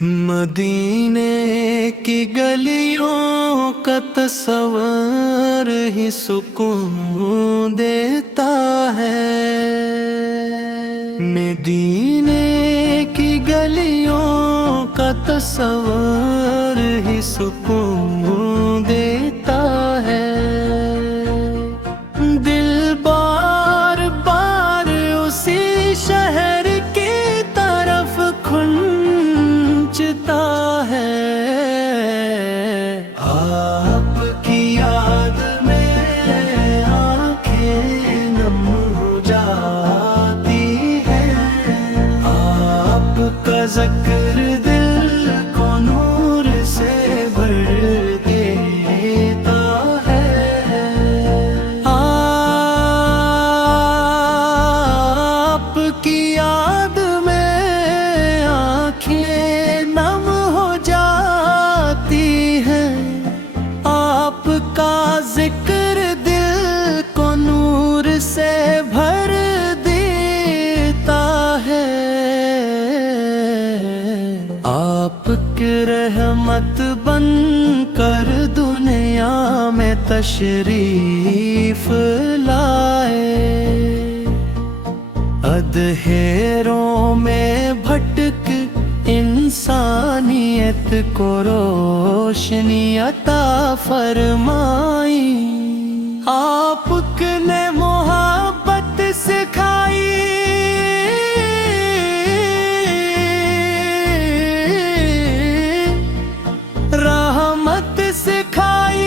مدینے کی گلیوں کا تصور ہی سکون دیتا ہے۔ مدینے کی گلیوں کا تصور ہی سکون دیتا ہے۔ دل بار بار اسی شہر کی طرف کھنچتا ہے۔ آپ کی یاد میں آنکھیں نم ہو جاتی ہیں۔ آپ کا ذکر دل کو نور سے بھر دیتا ہے۔ آپ کی یاد میں آنکھیں نم ہو جاتی ہیں۔ آپ کا ذکر دل کو نور سے بھر دیتا ہے۔ آپ کی رحمت بن کر دنیا میں تشریف لائے۔ اندھیروں میں بھٹک انسانیت کو روشنی عطا فرمائی۔ آپ نے محبت سکھائی۔ رحمت سکھائی۔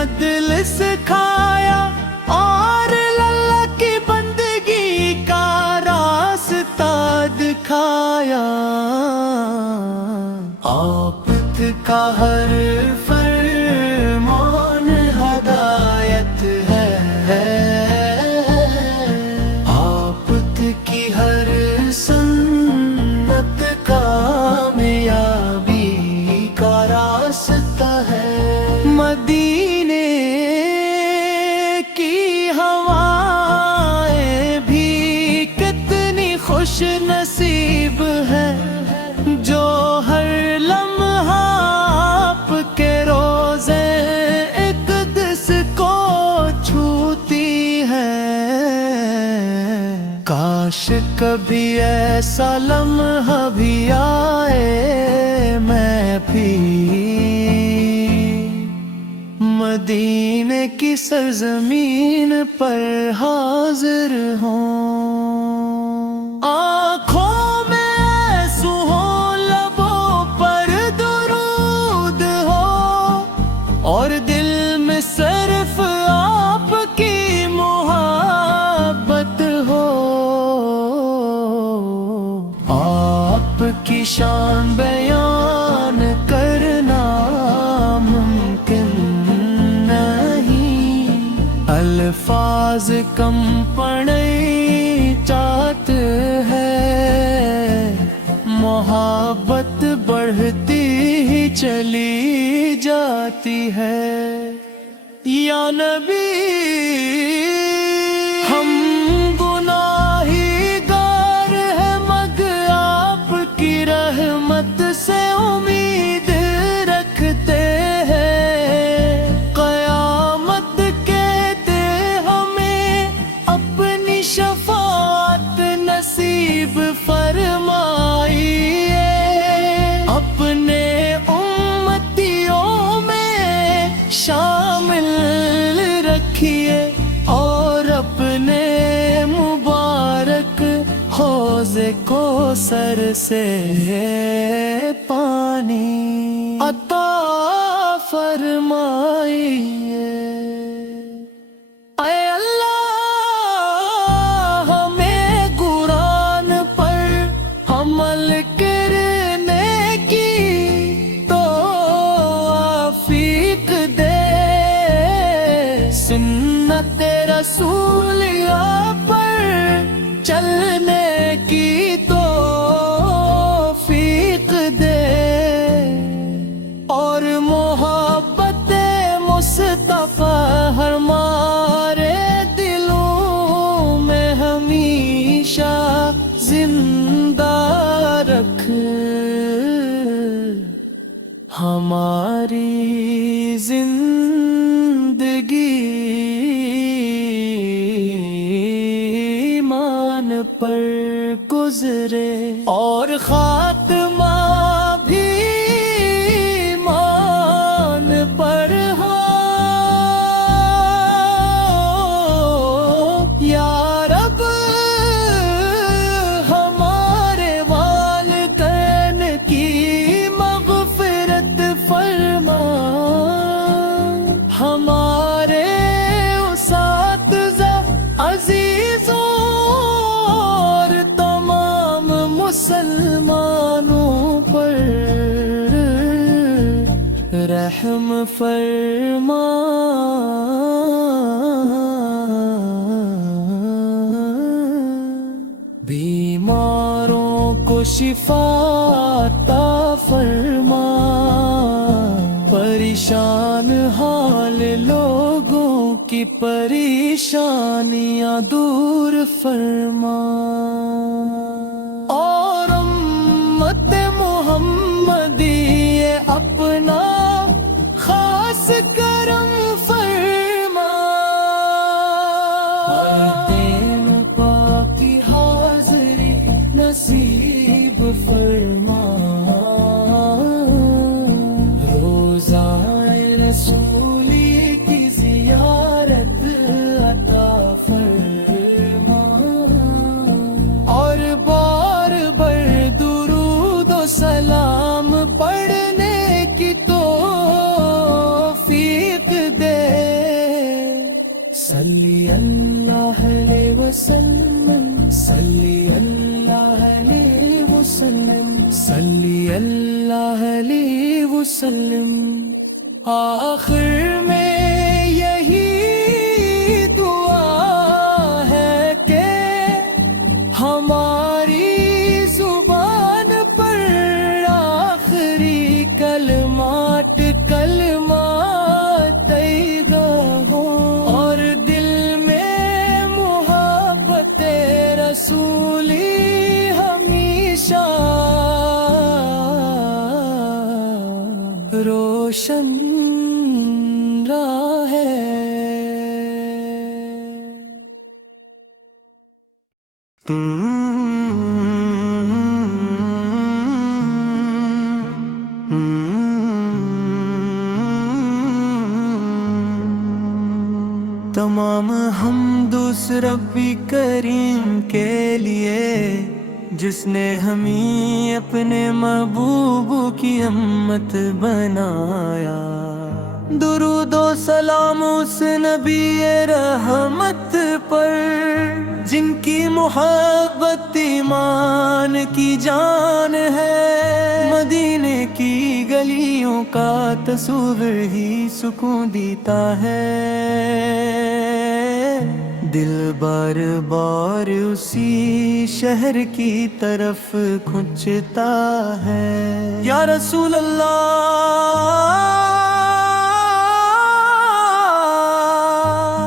عدل سکھایا اور اللہ کی بندگی کا راستہ دکھایا۔ آپ کا ہر فرمان ہدایت ہے۔ آپ کی ہر سنت کامیابی کا راستہ ہے۔ مدینے کی ہوائیں بھی کتنی خوش نصیب ہے، جو ہر لمحہ آپ کے روضے اقدس کو چھوتی ہے۔ کاش کبھی ایسا لمحہ بھی آئے، میں بھی مدینے کی سرزمین پر حاضر ہوں۔ آنکھوں میں آنسو ہو، لبوں پر درود ہو، اور دل میں صرف آپ کی محبت ہو۔ آپ کی شان بیان کرنا ممکن الفاظ کم پڑے چاہتے ہیں۔ محبت بڑھتی ہی چلی جاتی ہے۔ یا نبی ہم گناہی گار ہیں، مگر آپ کی رحمت سے امید رکھتے ہیں۔ قیامت شفاعت نصیب فرمائیے۔ اپنے امتیوں میں شامل رکھیے، اور اپنے مبارک حوض کوثر سے پانی عطا فرمائیے۔ اے اللہ عمل کرنے کی توفیق دے، سنت رسولیہ پر چلنے کی توفیق دے، اور محبت مصطفیٰ ہمارے دلوں میں ہمیشہ زندہ رکھ ہماری زندگی ایمان پر گزرے اور خاتمہ بھی ایمان پر ہو یا رب ہمارے والدین کی مغفرت فرما ہمارے اساتذہ عزیزوں اور تمام مسلمانوں پر رحم فرما بیماروں کو شفا عطا فرما پریشان حال لوگوں کی پریشانیاں دور فرما اور امت محمدی اپنا خاص کرم فرما دین پاک کی حاضری نصیب فرما روزہ رسولی کی زیارت عطا فرما اور بار بار درود و سلام پڑھنے کی توفیق دے صلی اللہ علیہ وسلم صلی اللہ علیہ وسلم صلی اللہ علیہ وسلم آخر میں یہی دعا ہے کہ ہماری زبان پر آخری کلمات طیبہ ہو اور دل میں محبت رسولی ہمیشہ روشن رہے تمام حمد اس رب کریم کے لیے جس نے ہمیں اپنے محبوب کی امت بنایا درود و سلام اس نبی رحمت پر جن کی محبت ایمان کی جان ہے مدینے کی گلیوں کا تصور ہی سکون دیتا ہے دل بار بار اسی شہر کی طرف کھنچتا ہے یا رسول اللہ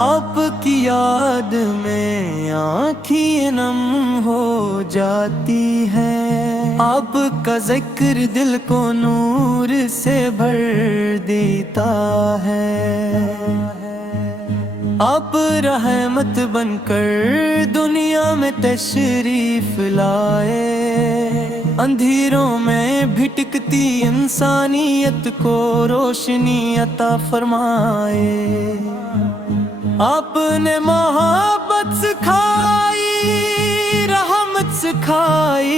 آپ کی یاد میں آنکھیں نم ہو جاتی ہیں آپ کا ذکر دل کو نور سے بھر دیتا ہے آپ رحمت بن کر دنیا میں تشریف لائے اندھیروں میں بھٹکتی انسانیت کو روشنی عطا فرمائے آپ نے محبت سکھائی رحمت سکھائی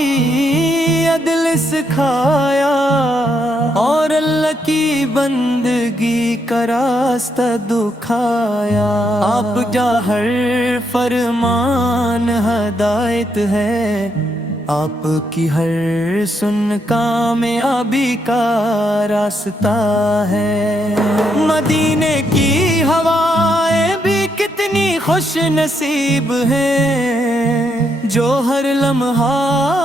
عدل سکھایا اور اللہ کی بندگی کا راستہ دکھایا آپ کا ہر فرمان ہدایت ہے آپ کی ہر سن کامیابی کا راستہ ہے مدینے کی ہوائیں بھی کتنی خوش نصیب ہیں جو ہر لمحہ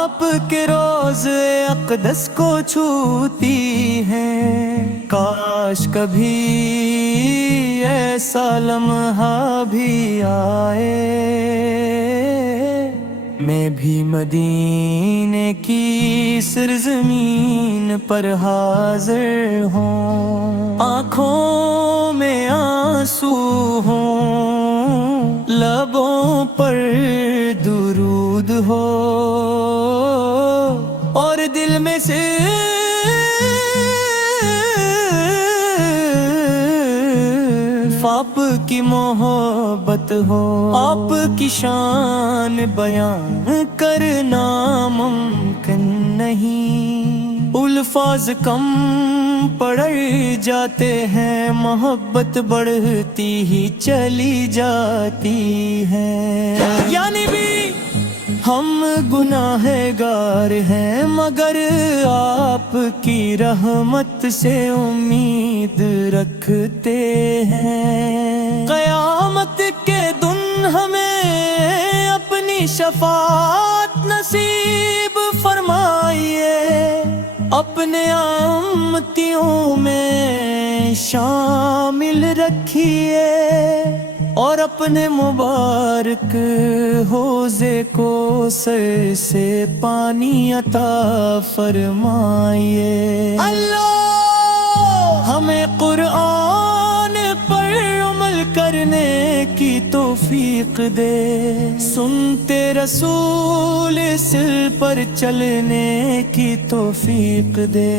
آپ کے روز اقدس کو چھوتی ہیں کاش کبھی ایسا لمحہ بھی آئے میں بھی مدینے کی سرزمین پر حاضر ہوں، آنکھوں میں آنسو ہوں، لبوں پر درود ہو، اور دل میں صرف آپ کی محبت ہو۔ آپ کی شان بیان کرنا ممکن نہیں، الفاظ کم پڑ جاتے ہیں، محبت بڑھتی ہی چلی جاتی ہے۔ یعنی بھی ہم گناہگار ہیں، مگر آپ کی رحمت سے امید رکھتے ہیں۔ قیامت کے دن ہمیں اپنی شفاعت نصیب فرمائیے، اپنے امتیوں میں شامل رکھیے، اور اپنے مبارک حوضے کو سر سے پانی عطا فرمائیے۔ اللہ ہمیں قرآن پر عمل کرنے کی توفیق دے، سنتے رسول سل پر چلنے کی توفیق دے،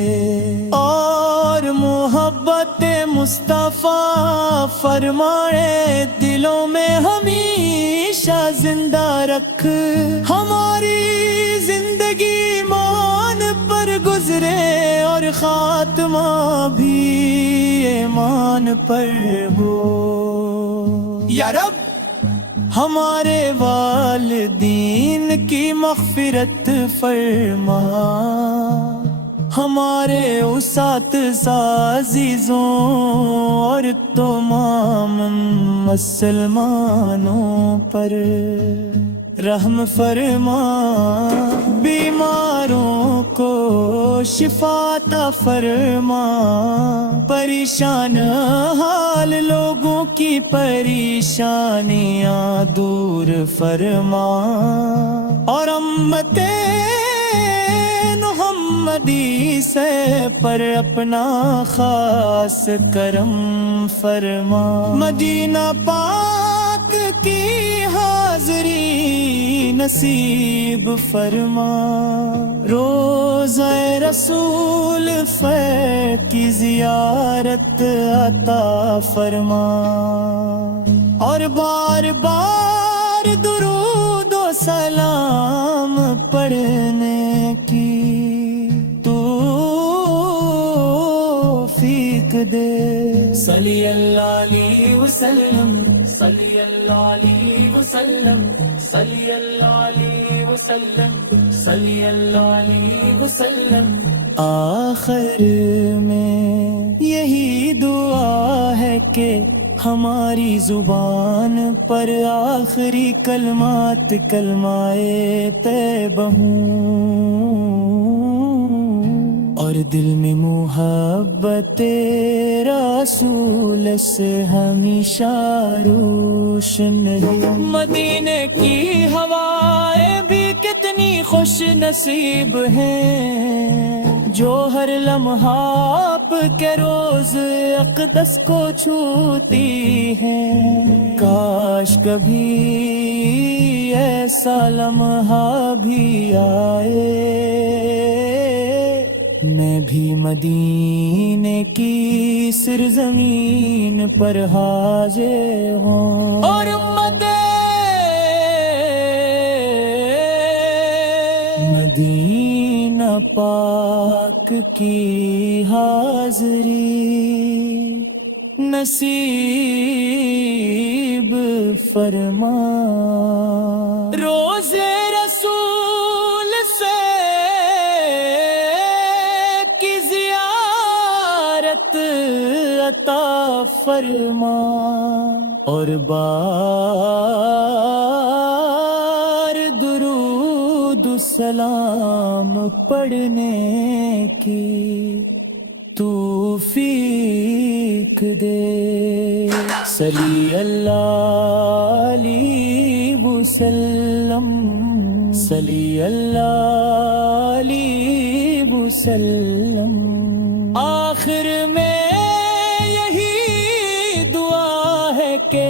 اور محبت مصطفیٰ فرمائے دلوں میں ہمیشہ زندہ رکھ۔ ہماری زندگی ایمان پر گزرے اور خاتمہ بھی ایمان پر ہو۔ یا رب ہمارے والدین کی مغفرت فرما، ہمارے اساتذہ عزیزوں اور تمام مسلمانوں پر رحم فرما، بیماروں کو شفا عطا فرما، پریشان حال لوگوں کی پریشانیاں دور فرما، اور امت محمدی سے پر اپنا خاص کرم فرما۔ مدینہ پاک کی حاضری نصیب فرما، روضہ رسول فیض کی زیارت عطا فرما، اور بار بار درود و سلام پڑھنے کی توفیق دے۔ صلی اللہ علیہ وسلم، صلی اللہ علیہ وسلم، صلی اللہ علیہ وسلم، صلی اللہ علیہ وسلم۔ آخر میں یہی دعا ہے کہ ہماری زبان پر آخری کلمات کلمائے طیبہ ہوں، اور دل میں محبت رسول سے ہمیشہ روشن رہے۔ مدینے کی ہوائیں بھی کتنی خوش نصیب ہیں، جو ہر لمحہ آپ کے روز اقدس کو چھوتی ہیں۔ کاش کبھی ایسا لمحہ بھی آئے، میں بھی مدینے کی سرزمین پر حاضر ہوں، اور امت مدینہ پاک کی حاضری نصیب فرما۔ روزے رسول سے کی زیارت عطا فرما، اور بار درود سلام پڑھنے کی توفیق دے۔ صلی اللہ علیہ وسلم۔ صلی اللہ علیہ وسلم۔ آخر میں یہی دعا ہے کہ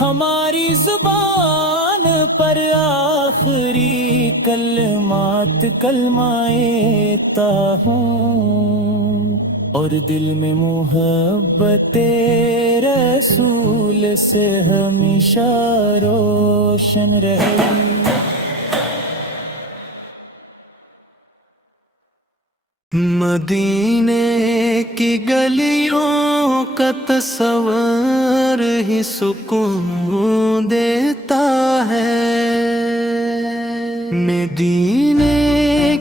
ہماری زبان پر آخری کلمات کلمہ طاہا ہوں، اور دل میں محبت رسول سے ہمیشہ روشن رہے۔ مدینے کی گلیوں کا تصور ہی سکون دیتا ہے، مدینے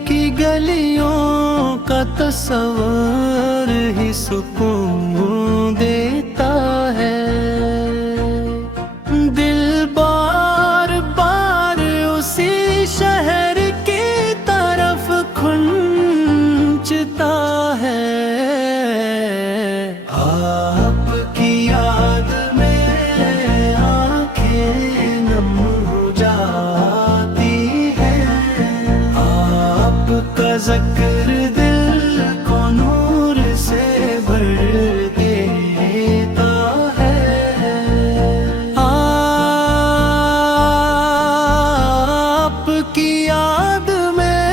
کی گلیوں کا تصور ہی سکون دیتا ہے، دل بار بار اسی شہر کی طرف کھنچتا ہے، آپ کی یاد میں آنکھیں نم ہو جاتی ہیں، آپ کا ذکر دل کو نور سے بھر دیتا ہے، آپ کی یاد میں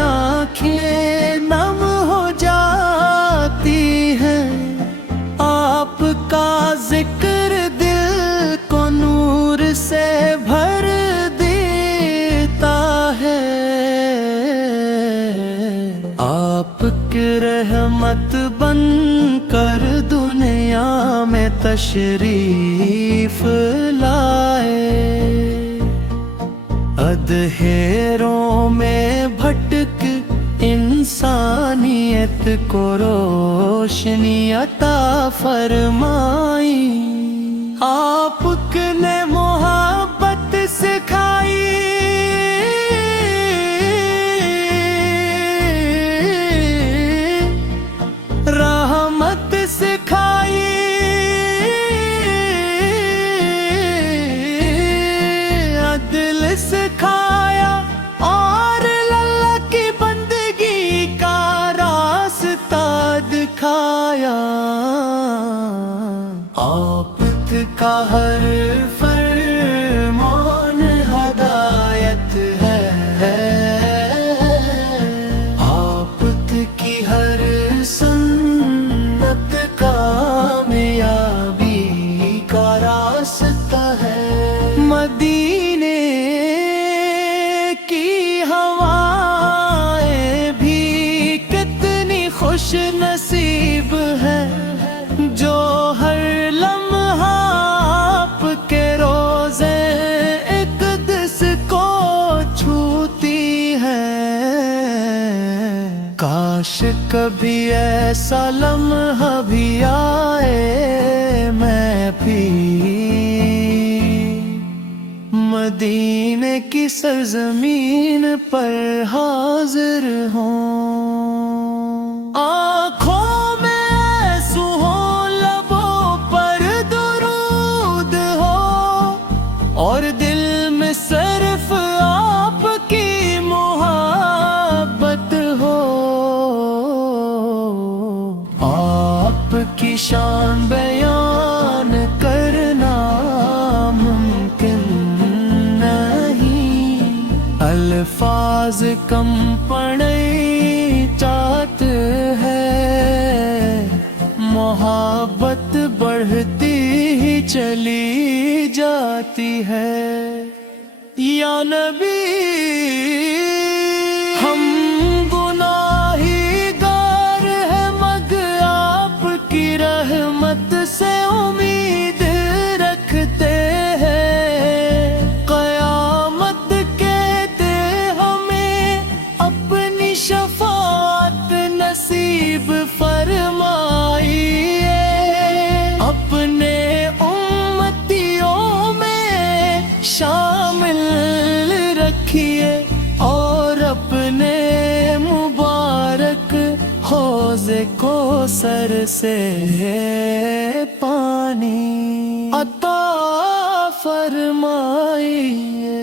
آنکھیں نم ہو جاتی ہیں، آپ کا ذکر دل کو نور سے بھر دیتا ہے، آپ کی رحمت بن کر دنیا میں تشریف لائے، اندھیروں میں بھٹک انسانیت کو روشنی عطا فرمائی، آپ نے محبت سکھائی، رحمت سکھائی، عدل سکھایا، اور اللہ کی بندگی کا راستہ دکھایا، آپ کا ہر فرمان ہدایت ہے، آپ کی ہر سنت کامیابی کا راستہ ہے، مدینے کی ہوائیں بھی کتنی خوش نصیب ہے، جو ہر لمحہ آپ کے روضے اقدس کو چھوتی ہے، کاش کبھی ایسا لمحہ بھی آئے میں بھی مدینے کی سرزمین پر حاضر ہوں، آنکھوں میں آنسو ہو، لبوں پر درود ہو، اور دل میں صرف آپ کی محبت ہو، آپ کی شان بیان کرنا ممکن نہیں، الفاظ کم پڑے چاہتے ہیں، محبت بڑھتی ہی چلی جاتی ہے، یا نبی ہم گناہی گار ہیں، مگر آپ کی رحمت سے امید رکھتے ہیں، قیامت کے دے ہمیں اپنی شفاعت نصیب فرمائیے، اپنے امتیوں میں شامل رکھیے، اور اپنے مبارک حوض کوثر سے پانی عطا فرمائیے۔